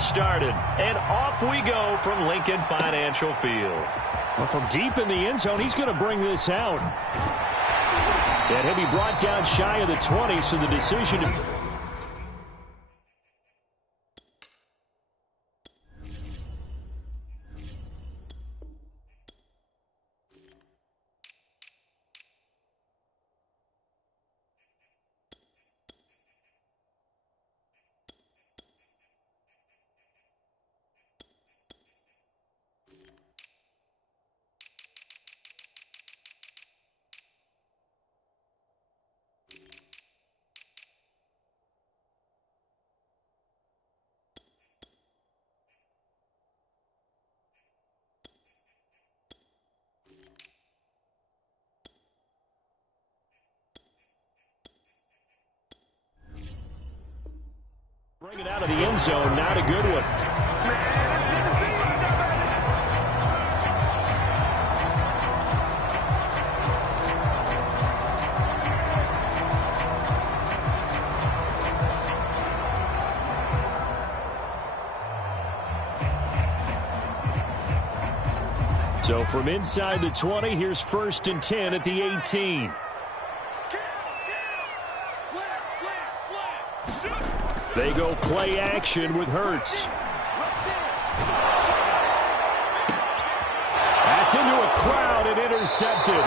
has started. And off we go from Lincoln Financial Field. Well, from deep in the end zone, he's going to bring this out. And he'll be brought down shy of the 20, so the decision to... Bring it out of the end zone, not a good one. So from inside the 20, here's 1st and 10 at the 18. They go play action with Hurts. That's into a crowd and intercepted.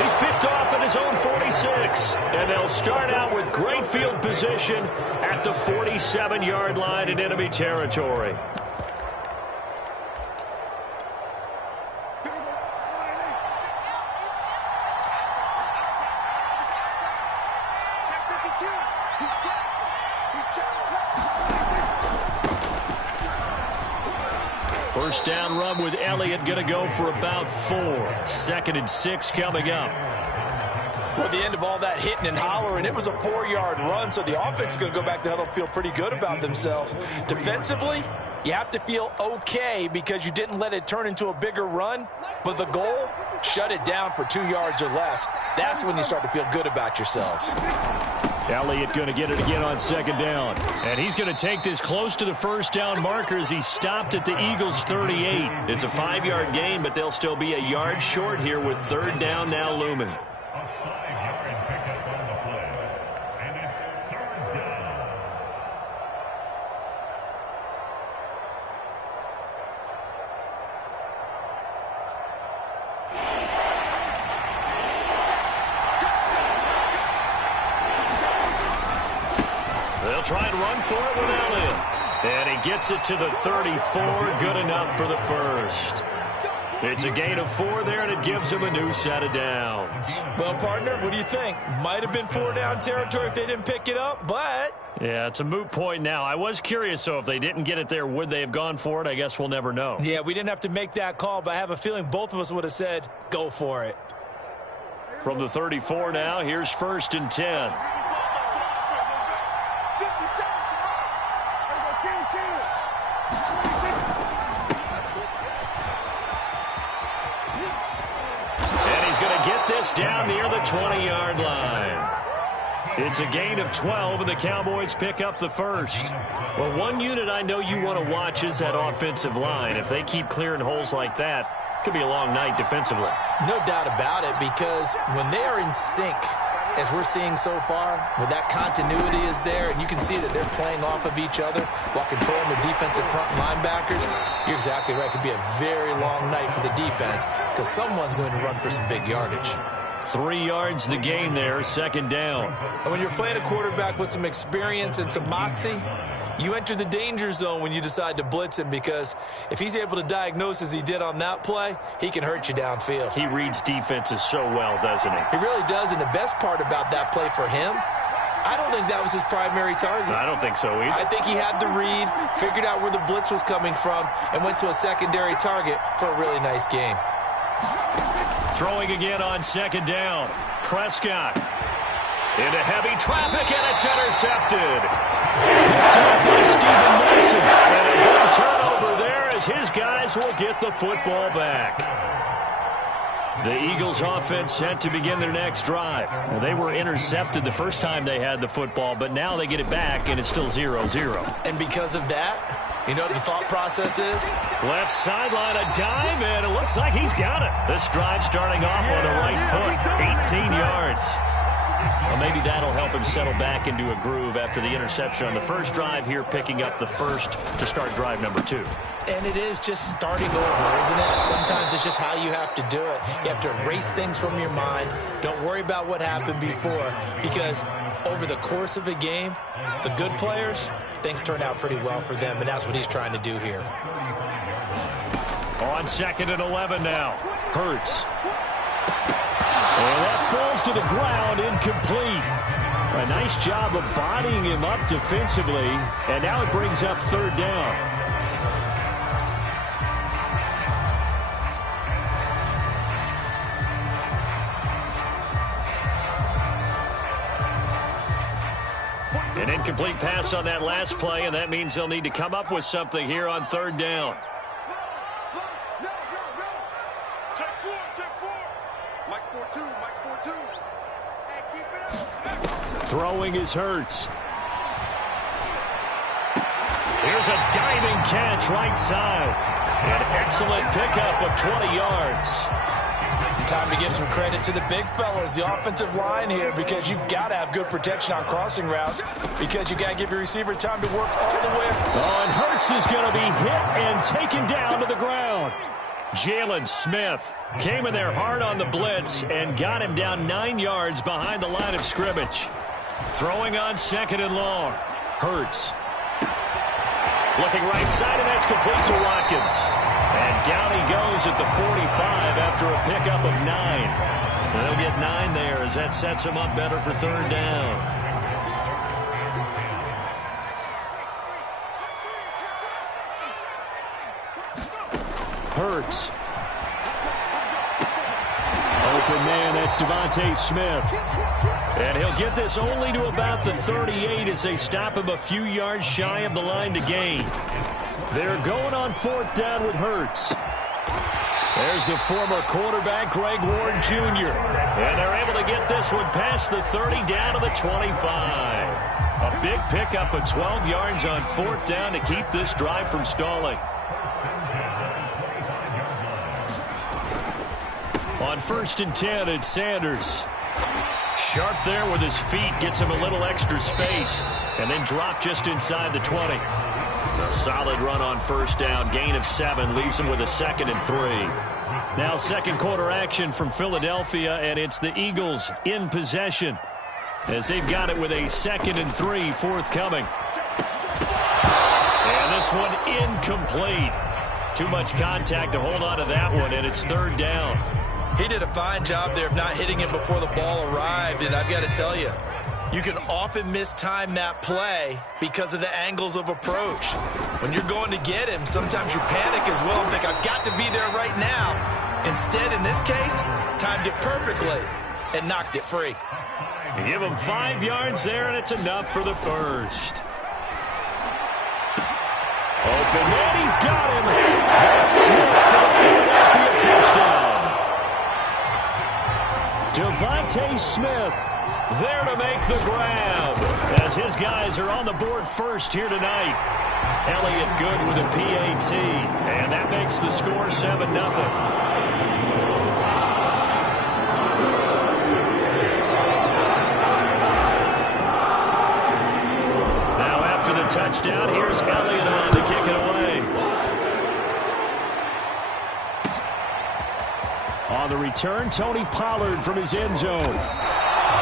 He's picked off at his own 46. And they'll start out with great field position at the 47-yard line in enemy territory. First down run with Elliott, going to go for about 4. 2nd and 6 coming up. Well, at the end of all that hitting and hollering, it was a 4-yard run, so the offense is going to go back to huddle, feel pretty good about themselves. Defensively, you have to feel okay because you didn't let it turn into a bigger run, but the goal, shut it down for 2 yards or less. That's when you start to feel good about yourselves. Elliott going to get it again on 2nd down. And he's going to take this close to the first down marker as he stopped at the Eagles' 38. It's a 5-yard gain, but they'll still be a yard short here with 3rd down now looming. They'll try and run for it with Elliott. And he gets it to the 34. Good enough for the first. It's a gain of 4 there, and it gives him a new set of downs. Well, partner, what do you think? Might have been 4-down territory if they didn't pick it up, but... Yeah, it's a moot point now. I was curious, so if they didn't get it there, would they have gone for it? I guess we'll never know. Yeah, we didn't have to make that call, but I have a feeling both of us would have said, go for it. From the 34 now, here's 1st and 10. This down near the 20-yard line. It's a gain of 12, and the Cowboys pick up the first. Well, one unit I know you want to watch is that offensive line. If they keep clearing holes like that, it could be a long night defensively. No doubt about it, because when they are in sync, as we're seeing so far, when that continuity is there, and you can see that they're playing off of each other while controlling the defensive front linebackers, you're exactly right. It could be a very long night for the defense because someone's going to run for some big yardage. 3 yards the gain there, 2nd down. And when you're playing a quarterback with some experience and some moxie, you enter the danger zone when you decide to blitz him, because if he's able to diagnose as he did on that play, he can hurt you downfield. He reads defenses so well, doesn't he? He really does, and the best part about that play for him, I don't think that was his primary target. I don't think so either. I think he had the read, figured out where the blitz was coming from, and went to a secondary target for a really nice game. Throwing again on 2nd down. Prescott into heavy traffic, and it's intercepted. Picked up by Steven Nelson. And a good turnover there as his guys will get the football back. The Eagles offense set to begin their next drive. Now, they were intercepted the first time they had the football, but now they get it back, and it's still 0-0. And because of that, you know what the thought process is? Left sideline, a dive, and it looks like he's got it. This drive starting off on the right foot, 18 yards. Well, maybe that'll help him settle back into a groove after the interception on the first drive here, picking up the first to start drive number 2. And it is just starting over, isn't it? Sometimes it's just how you have to do it. You have to erase things from your mind. Don't worry about what happened before, because over the course of a game, the good players, things turn out pretty well for them, and that's what he's trying to do here. On 2nd and 11 now. Hurts. And that falls to the ground, incomplete. A nice job of bodying him up defensively, and now it brings up 3rd down. An incomplete pass on that last play, and that means they'll need to come up with something here on 3rd down. Throwing is Hurts. Here's a diving catch right side. An excellent pickup of 20 yards. Time to give some credit to the big fellas, the offensive line here, because you've got to have good protection on crossing routes, because you got to give your receiver time to work all the way. Oh, and Hurts is going to be hit and taken down to the ground. Jalen Smith came in there hard on the blitz and got him down 9 yards behind the line of scrimmage. Throwing on 2nd and long. Hurts. Looking right side, and that's complete to Watkins. And down he goes at the 45 after a pickup of 9. They'll get 9 there as that sets him up better for 3rd down. Hurts. Open man, that's Devontae Smith. And he'll get this only to about the 38 as they stop him a few yards shy of the line to gain. They're going on 4th down with Hurts. There's the former quarterback, Greg Ward Jr. And they're able to get this one past the 30 down to the 25. A big pickup of 12 yards on 4th down to keep this drive from stalling. On 1st and 10, it's Sanders. Sharp there with his feet, gets him a little extra space, and then drop just inside the 20. A solid run on 1st down, gain of 7, leaves him with a 2nd and 3. Now 2nd quarter action from Philadelphia, and it's the Eagles in possession as they've got it with a 2nd and 3 forthcoming. And this one incomplete. Too much contact to hold on to that one, and it's 3rd down. He did a fine job there of not hitting him before the ball arrived, and I've got to tell you, you can often mistime that play because of the angles of approach. When you're going to get him, sometimes you panic as well and think, I've got to be there right now. Instead, in this case, timed it perfectly and knocked it free. You give him 5 yards there, and it's enough for the first. Open man, he's got him. That's Smith for the Philadelphia touchdown. Devontae Smith there to make the grab as his guys are on the board first here tonight. Elliott good with a PAT, and that makes the score 7-0. Now after the touchdown, here's Elliott on to kick it away. On the return, Tony Pollard from his end zone.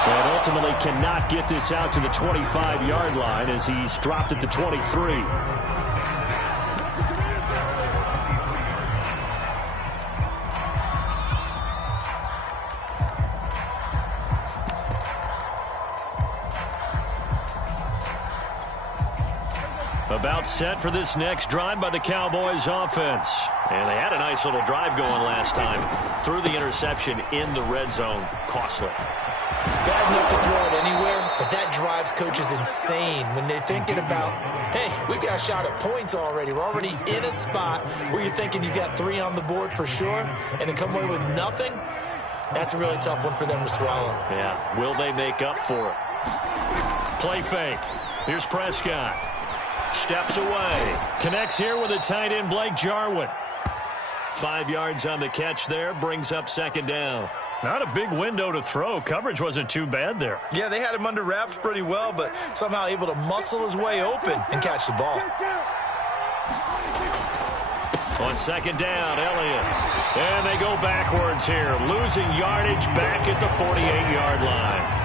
And ultimately cannot get this out to the 25-yard line as he's dropped at the 23. About set for this next drive by the Cowboys offense. And they had a nice little drive going last time. Threw the interception in the red zone. Costly. Bad enough to throw it anywhere, but that drives coaches insane when they're thinking about, hey, we've got a shot at points already. We're already in a spot where you're thinking you got 3 on the board for sure, and to come away with nothing, that's a really tough one for them to swallow. Yeah, will they make up for it? Play fake. Here's Prescott. Steps away. Connects here with a tight end, Blake Jarwin. 5 yards on the catch there. Brings up second down. Not a big window to throw. Coverage wasn't too bad there. Yeah, they had him under wraps pretty well, but somehow able to muscle his way open and catch the ball. On second down, Elliott. And they go backwards here. Losing yardage back at the 48-yard line.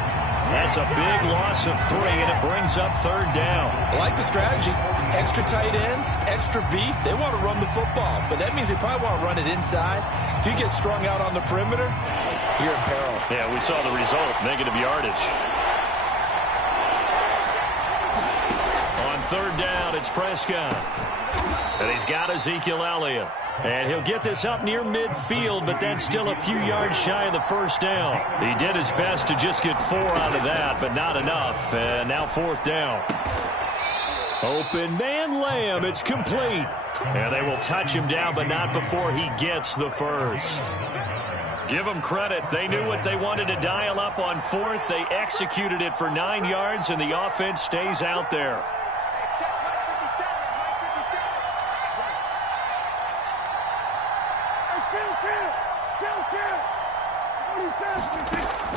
That's a big loss of 3, and it brings up third down. I like the strategy. Extra tight ends, extra beef. They want to run the football, but that means they probably want to run it inside. If you get strung out on the perimeter, you're in peril. Yeah, we saw the result, negative yardage. On third down, it's Prescott. And he's got Ezekiel Elliott. And he'll get this up near midfield, but that's still a few yards shy of the first down. He did his best to just get 4 out of that, but not enough. And now fourth down. Open man Lamb. It's complete. And they will touch him down, but not before he gets the first. Give them credit. They knew what they wanted to dial up on fourth. They executed it for 9 yards, and the offense stays out there.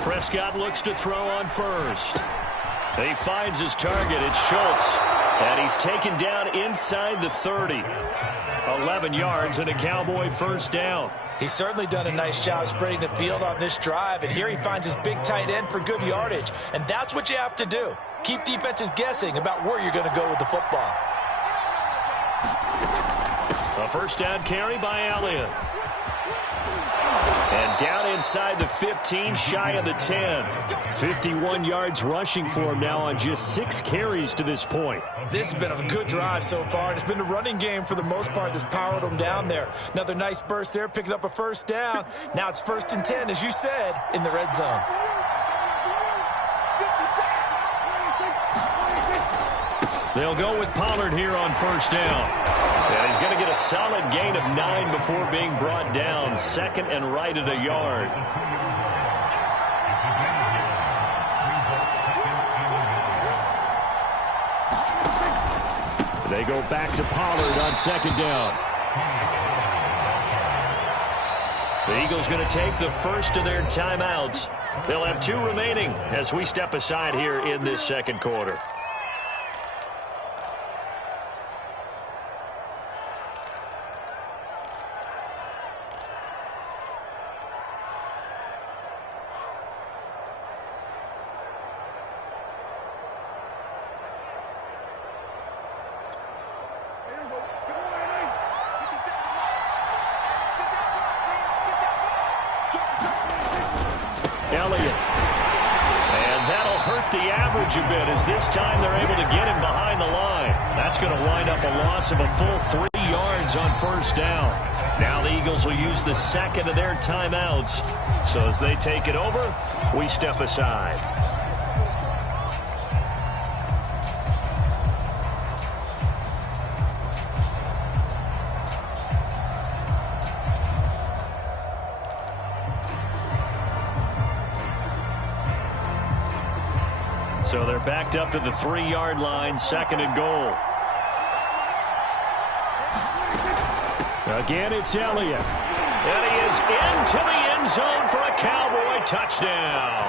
Prescott looks to throw on first. He finds his target. It's Schultz. And he's taken down inside the 30. 11 yards and a Cowboy first down. He's certainly done a nice job spreading the field on this drive, and here he finds his big tight end for good yardage. And that's what you have to do. Keep defenses guessing about where you're going to go with the football. A first down carry by Elliott. And down inside the 15, shy of the 10. 51 yards rushing for him now on just 6 carries to this point. This has been a good drive so far, and it's been the running game for the most part that's powered them down there. Another nice burst there, picking up a first down. Now it's 1st and 10, as you said, in the red zone. They'll go with Pollard here on first down. And he's going to get a solid gain of 9 before being brought down. Second and right at a yard. They go back to Pollard on second down. The Eagles going to take the first of their timeouts. They'll have 2 remaining as we step aside here in this second quarter. Elliott. And that'll hurt the average a bit as this time they're able to get him behind the line. That's going to wind up a loss of a full 3 yards on first down. Now the Eagles will use the second of their timeouts. So as they take it over, we step aside. So they're backed up to the 3-yard line, second and goal. Again, it's Elliott. And he is into the end zone for a Cowboy touchdown.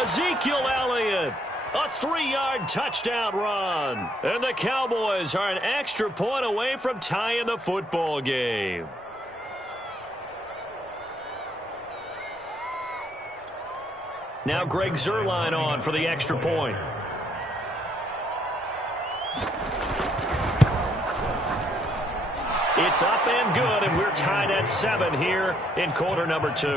Ezekiel Elliott, a 3-yard touchdown run. And the Cowboys are an extra point away from tying the football game. Now Greg Zuerlein on for the extra point. It's up and good, and we're tied at 7 here in quarter number 2.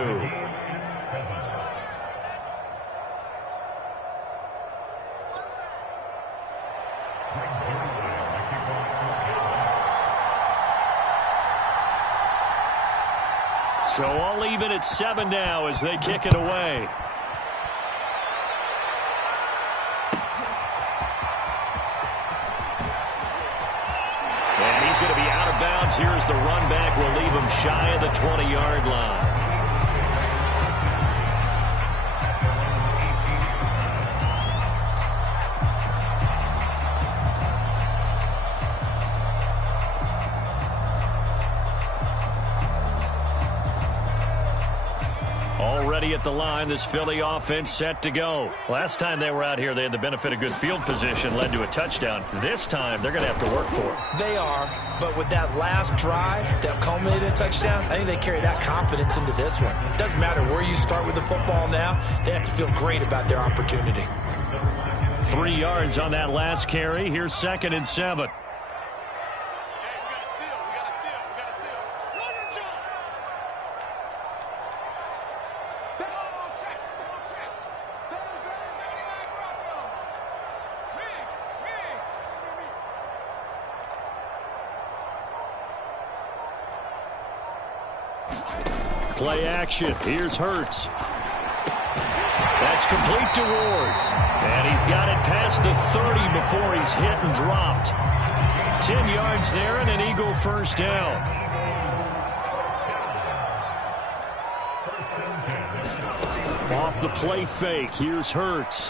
So all even at 7 now as they kick it away. And he's going to be out of bounds. Here's the run back. Will leave him shy of the 20-yard line. Already at the line, this Philly offense set to go. Last time they were out here, they had the benefit of good field position, led to a touchdown. This time, they're going to have to work for it. They are, but with that last drive that culminated in a touchdown, I think they carry that confidence into this one. It doesn't matter where you start with the football now. They have to feel great about their opportunity. 3 yards on that last carry. Here's 2nd and 7. Play action. Here's Hurts. That's complete to Ward. And he's got it past the 30 before he's hit and dropped. 10 yards there and an Eagle first down. Off the play fake. Here's Hurts.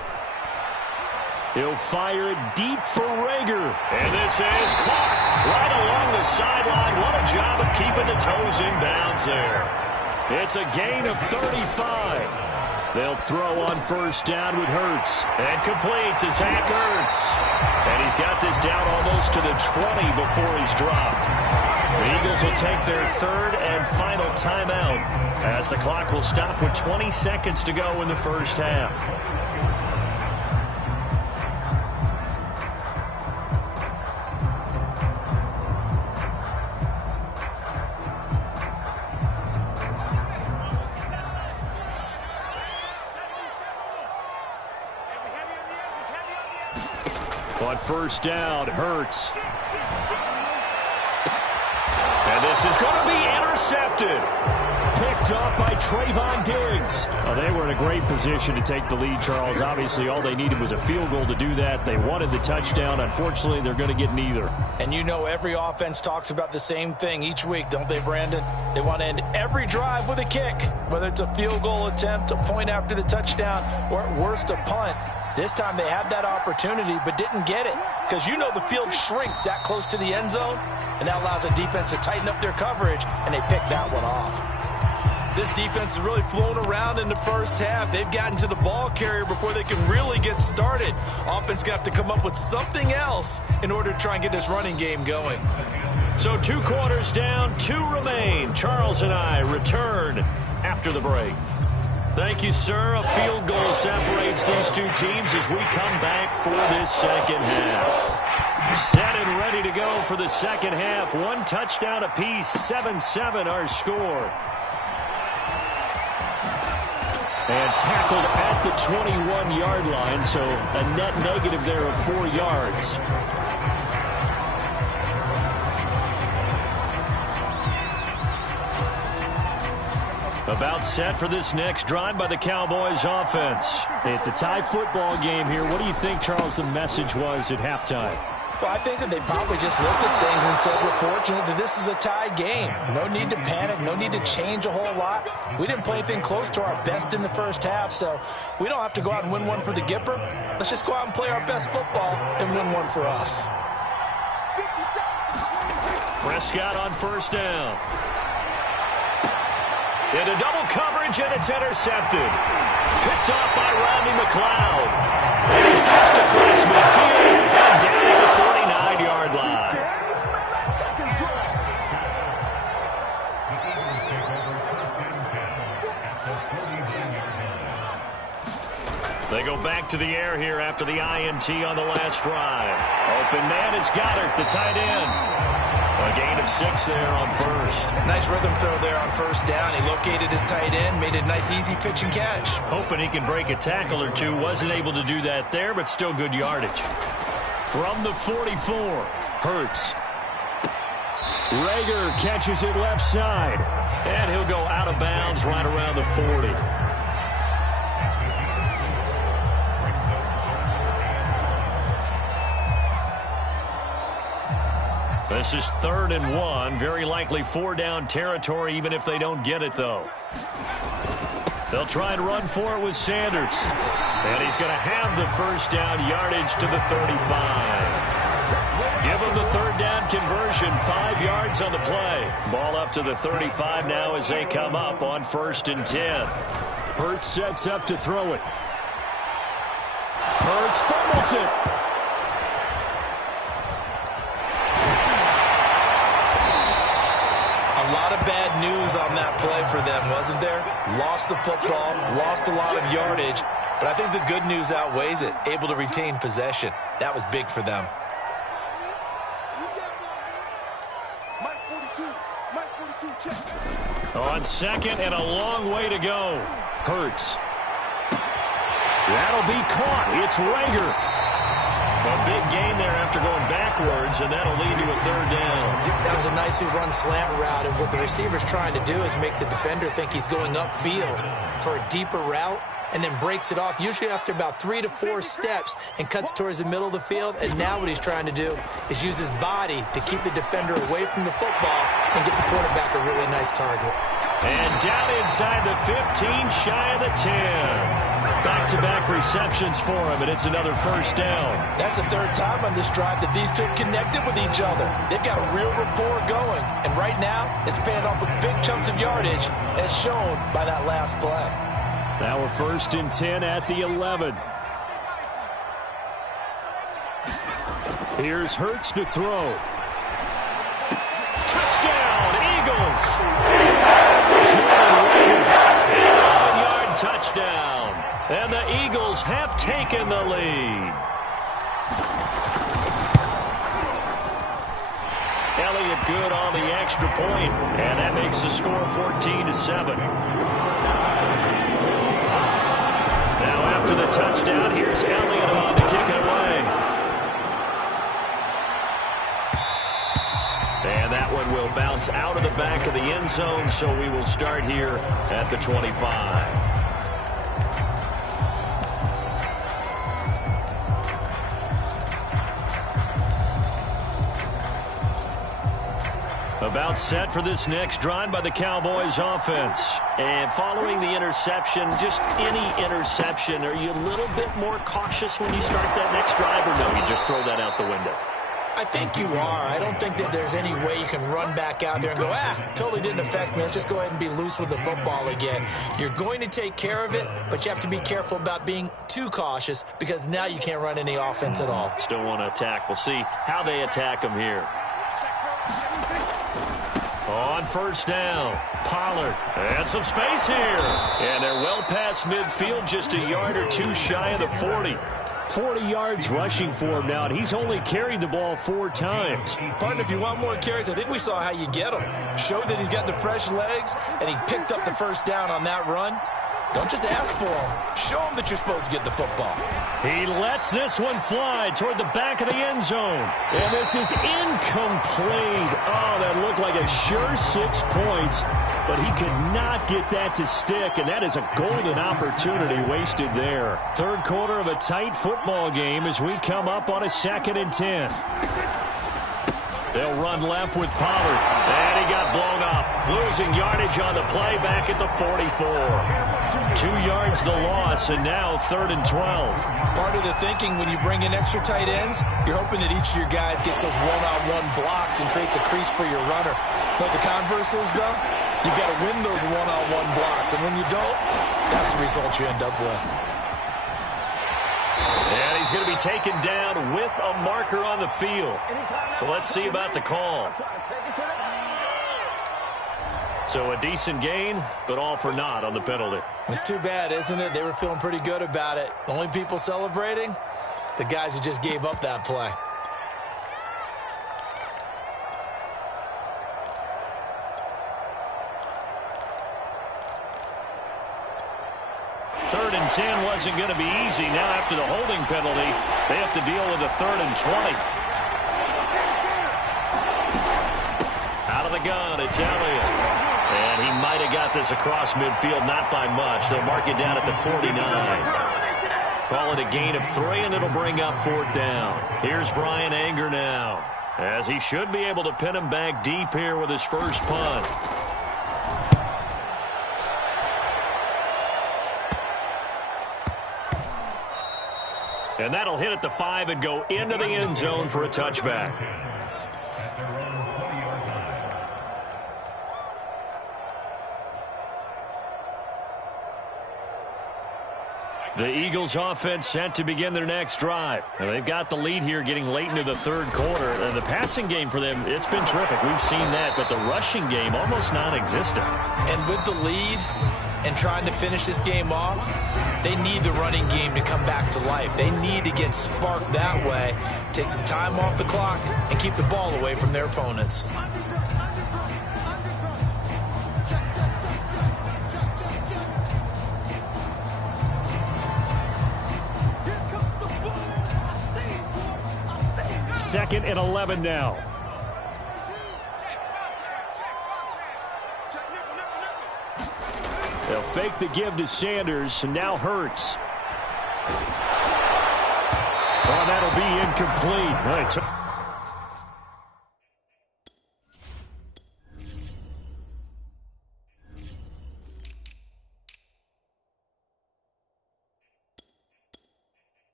He'll fire it deep for Rager. And this is caught right along the sideline. What a job of keeping the toes in bounds there. It's a gain of 35. They'll throw on first down with Hurts. And complete to Zach Ertz. And he's got this down almost to the 20 before he's dropped. The Eagles will take their 3rd and final timeout as the clock will stop with 20 seconds to go in the first half. On first down, Hurts. And this is going to be intercepted. Picked off by Trayvon Diggs. Oh, they were in a great position to take the lead, Charles. Obviously, all they needed was a field goal to do that. They wanted the touchdown. Unfortunately, they're going to get neither. And you know every offense talks about the same thing each week, don't they, Brandon? They want to end every drive with a kick, whether it's a field goal attempt, a point after the touchdown, or at worst, a punt. This time they had that opportunity but didn't get it because you know the field shrinks that close to the end zone, and that allows the defense to tighten up their coverage, and they picked that one off. This defense has really flown around in the first half. They've gotten to the ball carrier before they can really get started. Offense going to have to come up with something else in order to try and get this running game going. So 2 quarters down, 2 remain. Charles and I return after the break. Thank you, sir. A field goal separates these two teams as we come back for this second half. Set and ready to go for the second half. 1 touchdown apiece, 7-7 our score. And tackled at the 21-yard line, so a net negative there of 4 yards. About set for this next drive by the Cowboys offense. It's a tie football game here. What do you think, Charles, the message was at halftime? Well, I think that they probably just looked at things and said, we're fortunate that this is a tie game. No need to panic, no need to change a whole lot. We didn't play anything close to our best in the first half, so we don't have to go out and win one for the Gipper. Let's just go out and play our best football and win one for us. Prescott on first down. Into double coverage, and it's intercepted. Picked off by Rodney McLeod. And he's just across midfield and down at the 49-yard line. They go back to the air here after the INT on the last drive. Open man is Goddard, the tight end. A gain of 6 there on first. Nice rhythm throw there on first down. He located his tight end, made it a nice, easy pitch and catch. Hoping he can break a tackle or two. Wasn't able to do that there, but still good yardage. From the 44, Hurts. Rager catches it left side. And he'll go out of of bounds right around the 40. This is 3rd and 1. Very likely 4-down territory, even if they don't get it, though. They'll try and run for it with Sanders. And he's going to have the first down yardage to the 35. Give him the 3rd down conversion. 5 yards on the play. Ball up to the 35 now as they come up on 1st and 10. Hurts sets up to throw it. Hurts fumbles it. A lot of bad news on that play for them, wasn't there? Lost the football, lost a lot of yardage, but I think the good news outweighs it. Able to retain possession. That was big for them. On 2nd and a long way to go. Hurts. That'll be caught. It's Rager. A big gain there after going backwards, and that'll lead to a 3rd down. That was a nicely run slant route, and what the receiver's trying to do is make the defender think he's going upfield for a deeper route, and then breaks it off, usually after about 3 to 4 steps, and cuts towards the middle of the field. And now what he's trying to do is use his body to keep the defender away from the football and get the quarterback a really nice target. And down inside the 15, shy of the 10. Back-to-back receptions for him, and it's another 1st down. That's the 3rd time on this drive that these two have connected with each other. They've got a real rapport going, and right now it's paying off with big chunks of yardage, as shown by that last play. Now we're 1st and 10 at the 11. Here's Hurts to throw. Touchdown, Eagles! 9-yard touchdown. And the Eagles have taken the lead. Elliott good on the extra point, and that makes the score 14-7. Now after the touchdown, here's Elliott on to kick it away. And that one will bounce out of the back of the end zone, so we will start here at the 25. About set for this next drive by the Cowboys offense. And following the interception, just any interception, are you a little bit more cautious when you start that next drive, or no, you just throw that out the window? I think you are. I don't think that there's any way you can run back out there and go, totally didn't affect me. Let's just go ahead and be loose with the football again. You're going to take care of it, but you have to be careful about being too cautious because now you can't run any offense at all. Still want to attack. We'll see how they attack them here. On 1st down, Pollard. And some space here. And they're well past midfield, just a yard or 2 shy of the 40. 40 yards rushing for him now, and he's only carried the ball 4 times. Partner, if you want more carries, I think we saw how you get him. Showed that he's got the fresh legs, and he picked up the 1st down on that run. Don't just ask for him. Show him that you're supposed to get the football. He lets this one fly toward the back of the end zone. And this is incomplete. Oh, that looked like a sure 6 points. But he could not get that to stick, and that is a golden opportunity wasted there. 3rd quarter of a tight football game as we come up on a 2nd and 10. They'll run left with Pollard. And he got blown up. Losing yardage on the play back at the 44. 2 yards the loss, and now 3rd and 12. Part of the thinking when you bring in extra tight ends, you're hoping that each of your guys gets those one-on-one blocks and creates a crease for your runner. But the converse is, though, you've got to win those one-on-one blocks, and when you don't, that's the result you end up with. And he's going to be taken down with a marker on the field. So let's see about the call. So a decent gain, but all for naught on the penalty. It's too bad, isn't it? They were feeling pretty good about it. The only people celebrating, the guys who just gave up that play. Third and 10 wasn't going to be easy. Now after the holding penalty, they have to deal with a 3rd and 20. Out of the gun, it's Elliott. And he might have got got this across midfield, not by much. They'll mark it down at the 49. Call it a gain of 3, and it'll bring up 4th down. Here's Brian Anger now, as he should be able to pin him back deep here with his first punt. And that'll hit at the 5 and go into the end zone for a touchback. The Eagles offense set to begin their next drive. And they've got the lead here getting late into the 3rd quarter. And the passing game for them, it's been terrific. We've seen that, but the rushing game almost non-existent. And with the lead and trying to finish this game off, they need the running game to come back to life. They need to get sparked that way, take some time off the clock, and keep the ball away from their opponents. Second and 11 now. They'll fake the give to Sanders, and now Hurts. Oh, that'll be incomplete. Right.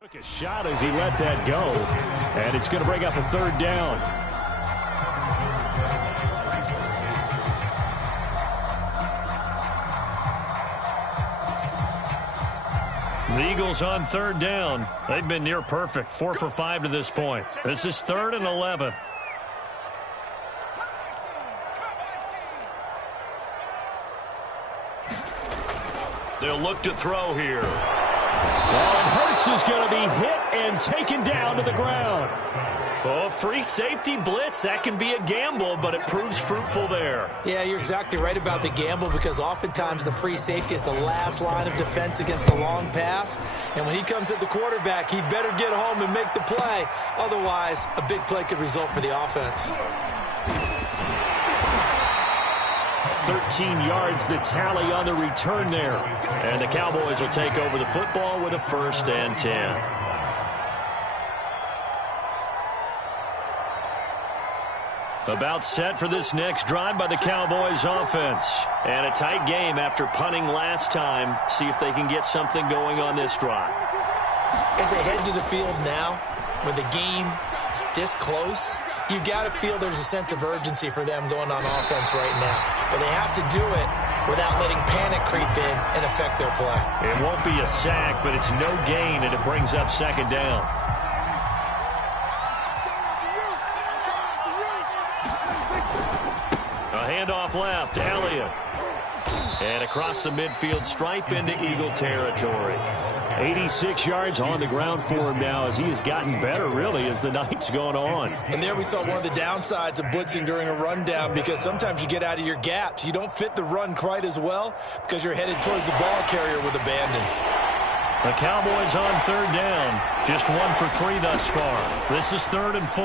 Took a shot as he let that go, and it's going to bring up a 3rd down. The Eagles on 3rd down. They've been near perfect, 4 for 5 to this point. This is 3rd and 11. They'll look to throw here. And Hurts is going to be hit and taken down to the ground. Oh, free safety blitz. That can be a gamble, but it proves fruitful there. Yeah, you're exactly right about the gamble, because oftentimes the free safety is the last line of defense against a long pass. And when he comes at the quarterback, he'd better get home and make the play. Otherwise, a big play could result for the offense. 13 yards the tally on the return there. And the Cowboys will take over the football with a 1st and 10. About set for this next drive by the Cowboys offense. And a tight game after punting last time. See if they can get something going on this drive. As they head to the field now, with the game this close, you've got to feel there's a sense of urgency for them going on offense right now. But they have to do it without letting panic creep in and affect their play. It won't be a sack, but it's no gain, and it brings up 2nd down. A handoff left, Elliott. And across the midfield stripe into Eagle territory. 86 yards on the ground for him now, as he has gotten better, really, as the night's gone on. And there we saw one of the downsides of blitzing during a rundown, because sometimes you get out of your gaps. You don't fit the run quite as well because you're headed towards the ball carrier with abandon. The Cowboys on 3rd down. Just 1 for 3 thus far. This is 3rd and 4.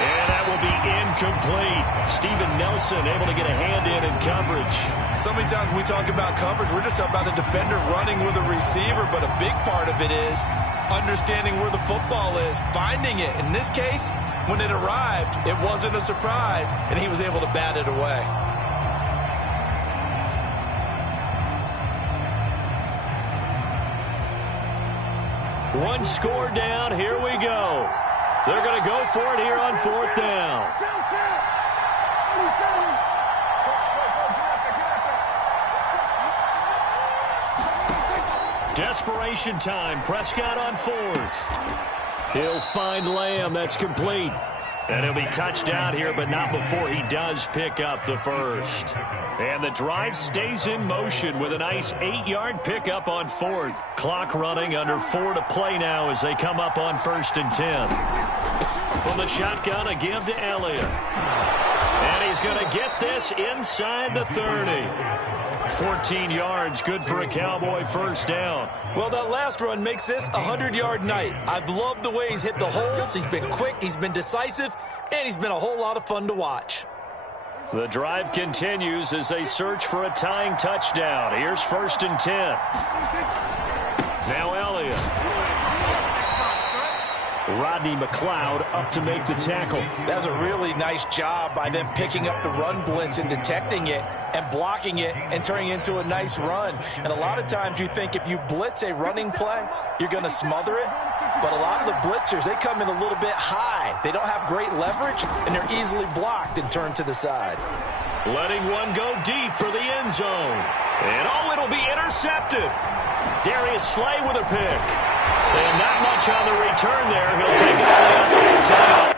And that will be incomplete. Steven Nelson able to get a hand in coverage. So many times when we talk about coverage, we're just about a defender running with a receiver, but a big part of it is understanding where the football is, finding it. In this case, when it arrived, it wasn't a surprise, and he was able to bat it away. One score down. Here we go. They're going to go for it here on 4th down. Desperation time. Prescott on 4th. He'll find Lamb. That's complete. And he'll be touched out here, but not before he does pick up the 1st. And the drive stays in motion with a nice 8-yard pickup on 4th. Clock running, under 4 to play now as they come up on 1st and 10. From the shotgun, a give to Elliott. And he's going to get this inside the 30. 14 yards, good for a Cowboy 1st down. Well, that last run makes this a 100-yard night. I've loved the way he's hit the holes. He's been quick. He's been decisive. and he's been a whole lot of fun to watch. The drive continues as they search for a tying touchdown. Here's 1st and 10. Now Elliott. Rodney McLeod up to make the tackle. That was a really nice job by them picking up the run blitz and detecting it and blocking it and turning it into a nice run. And a lot of times you think if you blitz a running play, you're going to smother it. But a lot of the blitzers, they come in a little bit high. They don't have great leverage, and they're easily blocked and turned to the side. Letting one go deep for the end zone. And oh, it'll be intercepted. Darius Slay with a pick. And not much on the return there. He'll take it on the up.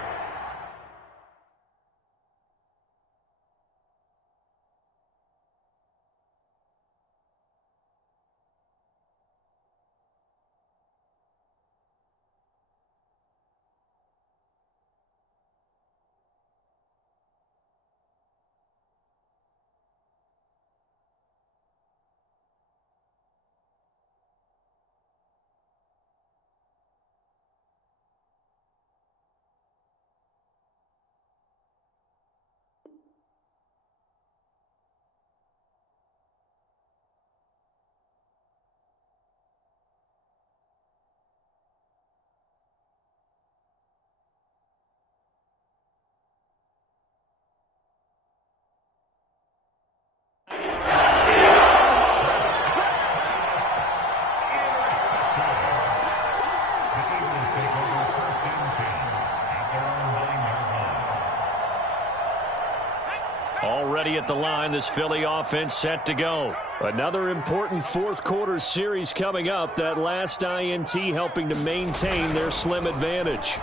Already at the line, this Philly offense set to go. Another important fourth quarter series coming up. That last INT helping to maintain their slim advantage.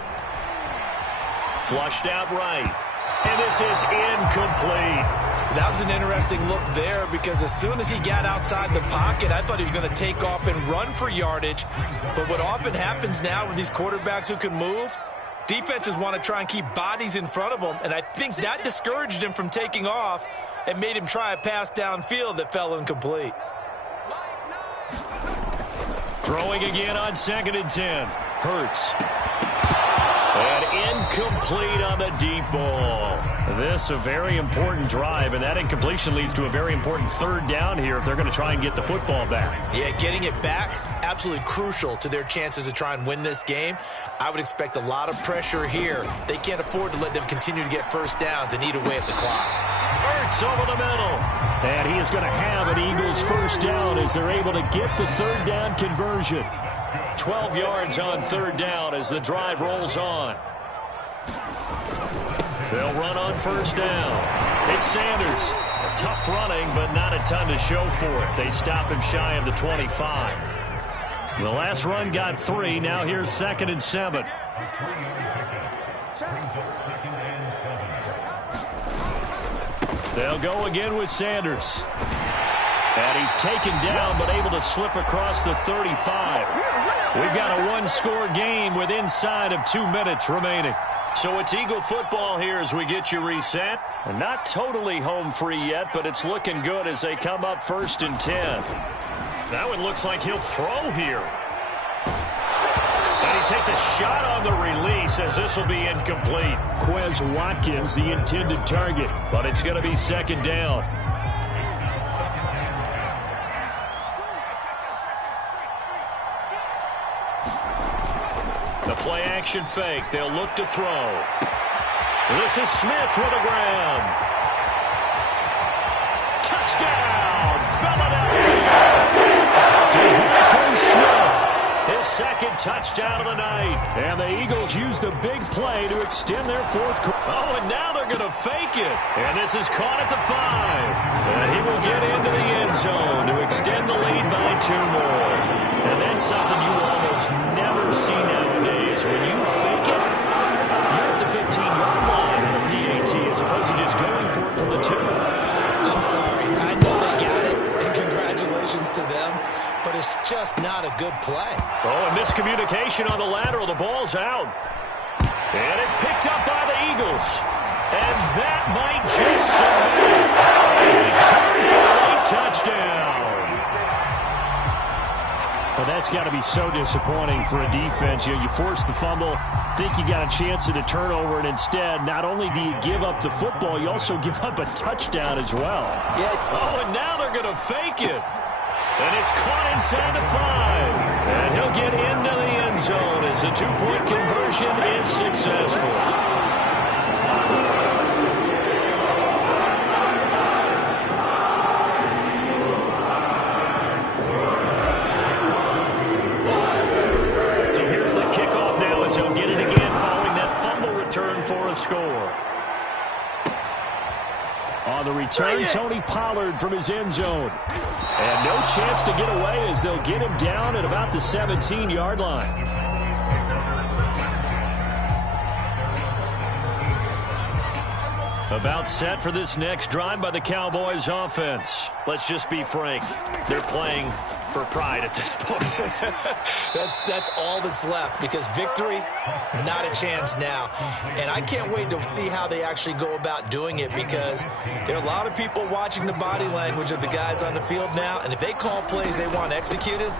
Flushed out right. And this is incomplete. That was an interesting look there because as soon as he got outside the pocket, I thought he was going to take off and run for yardage. But what often happens now with these quarterbacks who can move, defenses want to try and keep bodies in front of them, and I think that discouraged him from taking off and made him try a pass downfield that fell incomplete. Throwing again on 2nd and 10. Hurts. And incomplete on the deep ball. This a very important drive, and that incompletion leads to a very important 3rd down here if they're going to try and get the football back. Yeah, getting it back, absolutely crucial to their chances to try and win this game. I would expect a lot of pressure here. They can't afford to let them continue to get first downs and eat away at the clock. Hurts over the middle. And he is going to have an Eagles first down as they're able to get the 3rd down conversion. 12 yards on 3rd down as the drive rolls on. They'll run on 1st down. It's Sanders. Tough running, but not a ton to show for it. They stop him shy of the 25. The last run got 3. Now here's 2nd and 7. They'll go again with Sanders. And he's taken down, but able to slip across the 35. We've got a one-score game with inside of 2 minutes remaining. So it's Eagle football here as we get you reset. And not totally home free yet, but it's looking good as they come up 1st and 10. Now it looks like he'll throw here. And he takes a shot on the release as this will be incomplete. Quez Watkins, the intended target. But it's going to be 2nd down. The play-action fake. They'll look to throw. This is Smith with a grab. Touchdown, Philadelphia. DeVonta Smith, his 2nd touchdown of the night. And the Eagles use the big play to extend their 4th quarter. Oh, and now they're going to fake it. And this is caught at the 5. And he will get into the end zone to extend the lead by 2 more. And that's something you almost never see nowadays. When you fake it, you're at the 15-yard line on the PAT as opposed to just going for it from the 2. I'm sorry. I know they got it, and congratulations to them, but it's just not a good play. Oh, and miscommunication on the lateral. The ball's out. And it's picked up by the Eagles. And that might just cement a return for a late touchdown. But that That's got to be so disappointing for a defense. You force the fumble, think you got a chance at a turnover, and instead, not only do you give up the football, you also give up a touchdown as well. Yeah. Oh, and now they're going to fake it. And it's caught inside the 5. And he'll get into the end zone as the two-point conversion is successful. He'll get it again following that fumble return for a score. On the return, Tony Pollard from his end zone. And no chance to get away as they'll get him down at about the 17-yard line. About set for this next drive by the Cowboys offense. Let's just be frank. They're playing for pride at this point. That's all that's left, because victory, not a chance now. And I can't wait to see how they actually go about doing it, because there are a lot of people watching the body language of the guys on the field now, and if they call plays they want executed,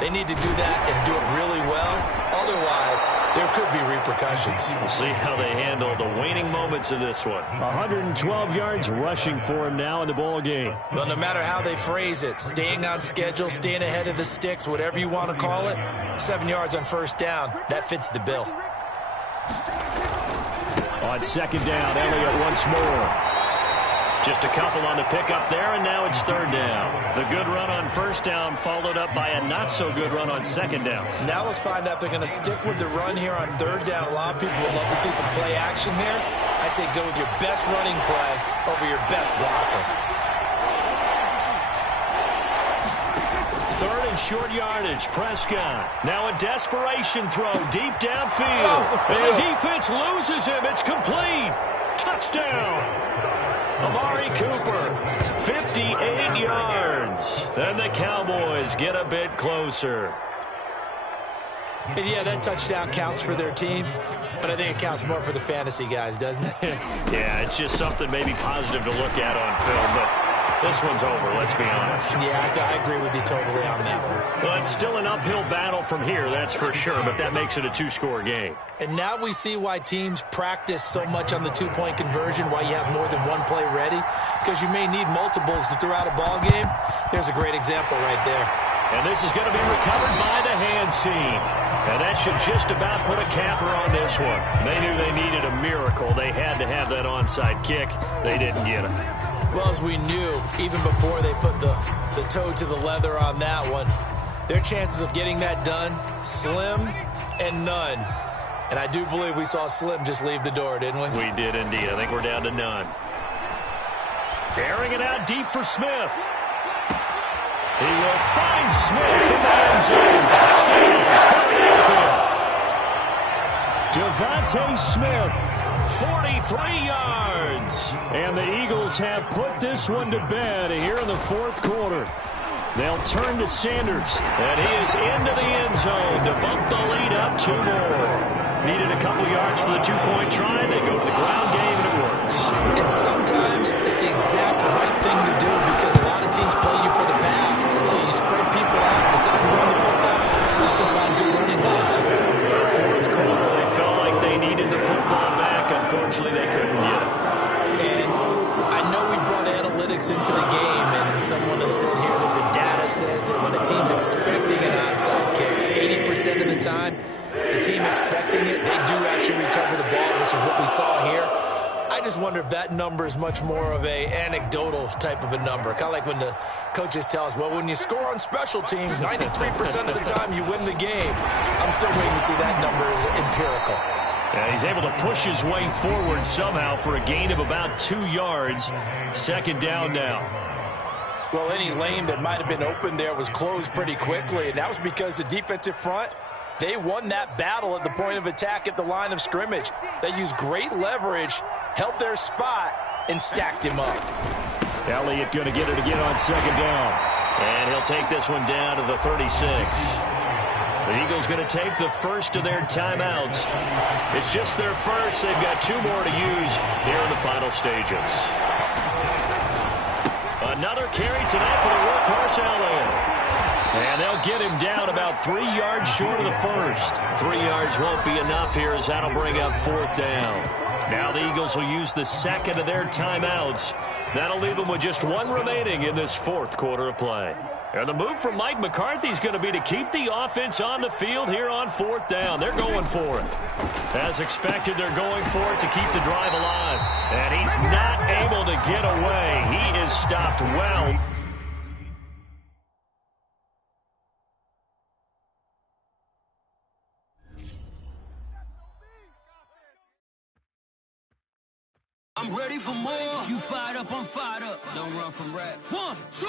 they need to do that and do it really well. Otherwise, there could be repercussions. We'll see how they handle the waning moments of this one. 112 yards rushing for him now in the ball game. Well, no matter how they phrase it, staying on schedule, staying ahead of the sticks, whatever you want to call it, 7 yards on first down, that fits the bill. On second down, Elliott once more. Just a couple on the pickup there, and now it's third down. The good run on first down followed up by a not-so-good run on second down. Now let's find out if they're going to stick with the run here on third down. A lot of people would love to see some play action here. I say go with your best running play over your best blocker. Third and short yardage. Prescott. Now a desperation throw deep downfield. And the defense loses him. It's complete. Touchdown. Amari Cooper, 58 yards. And the Cowboys get a bit closer. And yeah, that touchdown counts for their team, but I think it counts more for the fantasy guys, doesn't it? Yeah, it's just something maybe positive to look at on film, but this one's over, let's be honest. Yeah, I agree with you totally on that one. Well, it's still an uphill battle from here, that's for sure, but that makes it a two-score game. And now we see why teams practice so much on the two-point conversion, why you have more than one play ready, because you may need multiples to throw out a ball game. There's a great example right there. And this is going to be recovered by the hands team. And that should just about put a capper on this one. They knew they needed a miracle. They had to have that onside kick. They didn't get it. Well, as we knew, even before they put the toe to the leather on that one, their chances of getting that done, slim and none. And I do believe we saw Slim just leave the door, didn't we? We did indeed. I think we're down to none. Airing it out deep for Smith. He will find Smith in the end zone. Touchdown, Philadelphia. Devontae Smith, 43 yards. And the Eagles have put this one to bed here in the fourth quarter. They'll turn to Sanders. And he is into the end zone to bump the lead up 2 more. Needed a couple yards for the two-point try. They go to the ground game, and it works. And sometimes it's the exact right thing to do, because a lot of teams play you for the pass. So you spread people out, decide to run the football, and you can find good running lanes. Fourth quarter, they felt like they needed the football back. Unfortunately, they couldn't get it. And I know we brought analytics into the game, and someone has said here that the data says that when a team's expecting an onside kick, 80% of the time, the team expecting it, they do actually recover the ball, which is what we saw here. I just wonder if that number is much more of a anecdotal type of a number. Kind of like when the coaches tell us, well, when you score on special teams, 93% of the time you win the game. I'm still waiting to see that number as empirical. Yeah, he's able to push his way forward somehow for a gain of about 2 yards. Second down now. Well, any lane that might have been open there was closed pretty quickly, and that was because the defensive front, they won that battle at the point of attack at the line of scrimmage. They used great leverage, held their spot, and stacked him up. Elliott going to get it again on second down. And he'll take this one down to the 36. The Eagles going to take the first of their timeouts. It's just their first. They've got 2 more to use here in the final stages. Another carry tonight for the workhorse Elliott. And they'll get him down about 3 yards short of the first. 3 yards won't be enough here as that'll bring up 4th down. Now the Eagles will use the second of their timeouts. That'll leave them with just 1 remaining in this 4th quarter of play. And the move from Mike McCarthy is going to be to keep the offense on the field here on 4th down. They're going for it. As expected, they're going for it to keep the drive alive. And he's not able to get away. He is stopped well. I'm ready for more. You fired up, I'm fired up. Don't run from rap. 1, 2.